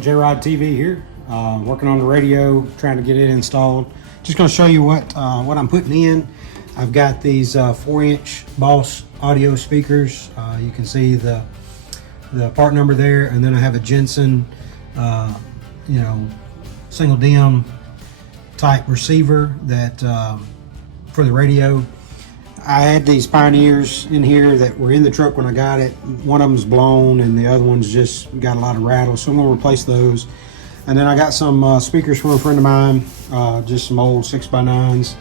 J-RodTV here, working on the radio, trying to get it installed. Just going to show you what I'm putting in. I've got these 4-inch Boss audio speakers. You can see the part number there, and then I have a JENSEN, single DIM type receiver that for the radio. I had these Pioneers in here that were in the truck when I got it. One of them's blown and the other one's just got a lot of rattle, so I'm going to replace those. And then I got some speakers from a friend of mine, just some old 6x9s.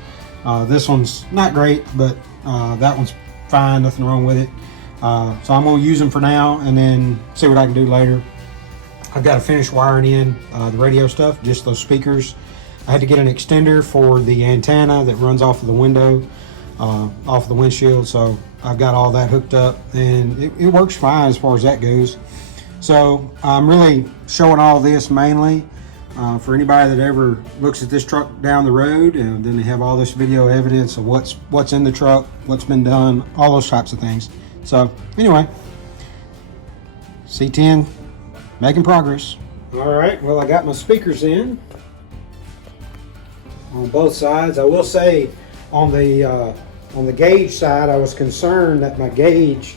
This one's not great, but that one's fine, nothing wrong with it. So I'm going to use them for now and then see what I can do later. I've got to finish wiring in the radio stuff, just those speakers. I had to get an extender for the antenna that runs off of the window. Off the windshield, so I've got all that hooked up, and it works fine as far as that goes. So I'm really showing all this mainly for anybody that ever looks at this truck down the road, and then they have all this video evidence of what's in the truck, what's been done, all those types of things. So anyway, C10 making progress. All right, well, I got my speakers in on both sides. I will say on the gauge side, I was concerned that my gauge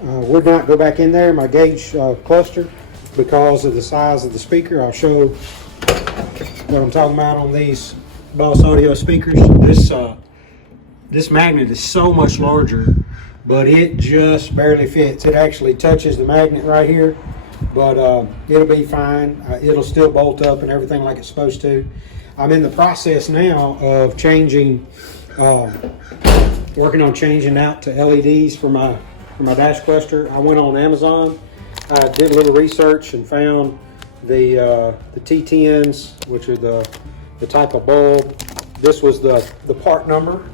would not go back in there, my gauge cluster, because of the size of the speaker. I'll show what I'm talking about on these Boss audio speakers. This magnet is so much larger, but it just barely fits. It actually touches the magnet right here, but it'll be fine. It'll still bolt up and everything like it's supposed to. I'm in the process now of changing, working on changing out to LEDs for my dash cluster. I went on Amazon, I did a little research and found the T10s, which are the type of bulb. This was the part number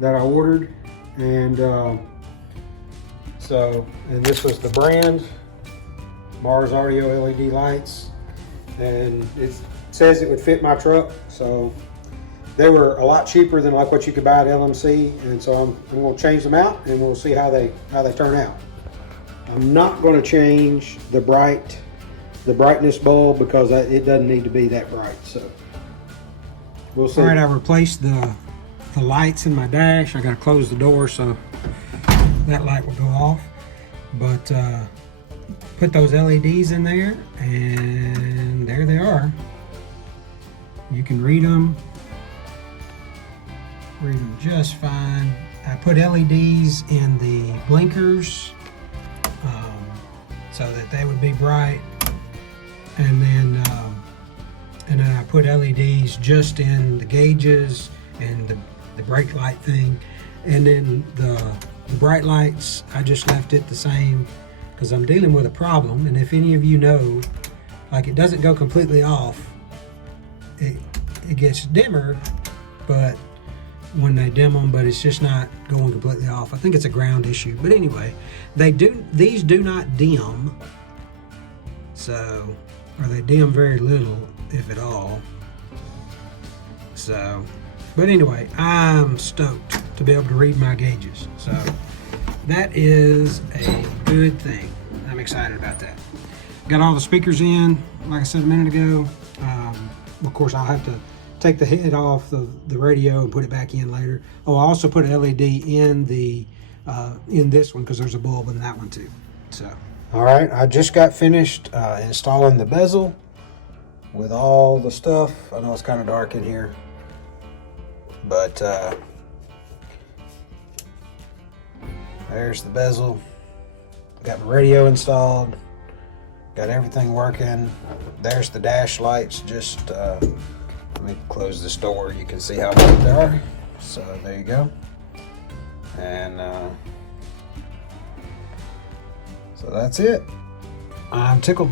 that I ordered, and this was the brand, Marsauto LED lights, and it says it would fit my truck, so they were a lot cheaper than like what you could buy at LMC, and so I'm going to change them out and we'll see how they turn out. I'm not going to change the brightness bulb because it doesn't need to be that bright, so we'll see. All right, I replaced the lights in my dash. I got to close the door so that light will go off, but put those LEDs in there, and there they are. You can read them just fine. I put LEDs in the blinkers so that they would be bright, and then I put LEDs just in the gauges and the brake light thing, and then the bright lights I just left it the same because I'm dealing with a problem. And if any of you know, like, it doesn't go completely off. It gets dimmer, but when they dim them, but it's just not going completely off. I think it's a ground issue, but anyway, these do not dim, or they dim very little, if at all. So, but anyway, I'm stoked to be able to read my gauges. So that is a good thing. I'm excited about that. Got all the speakers in, like I said a minute ago. Of course, I'll have to take the head off the radio and put it back in later. Oh, I also put an LED in in this one because there's a bulb in that one too. So, all right, I just got finished installing the bezel with all the stuff. I know it's kind of dark in here, but there's the bezel. Got my radio installed. Got everything working. There's the dash lights. Just let me close this door. You can see how bright they are. So there you go. And so that's it. I'm tickled.